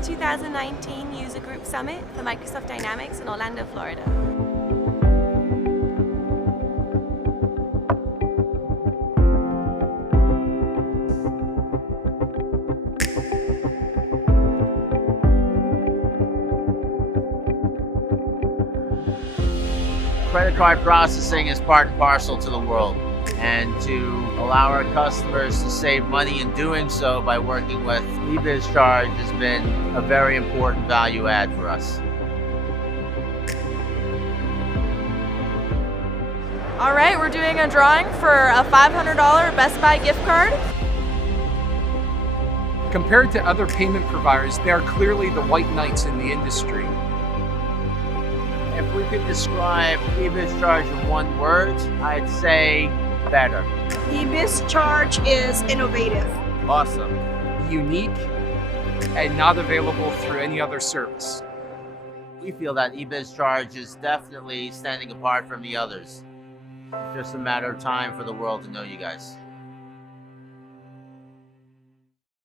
the 2019 User Group Summit for Microsoft Dynamics in Orlando, Florida. Credit card processing is part and parcel to the world, and to allow our customers to save money in doing so by working with EBizCharge has been a very important value add for us. All right, we're doing a drawing for a $500 Best Buy gift card. Compared to other payment providers, they are clearly the white knights in the industry. If we could describe EBizCharge in one word, I'd say better. EBizCharge is innovative. Awesome. Unique and not available through any other service. We feel that EBizCharge is definitely standing apart from the others. It's just a matter of time for the world to know you guys.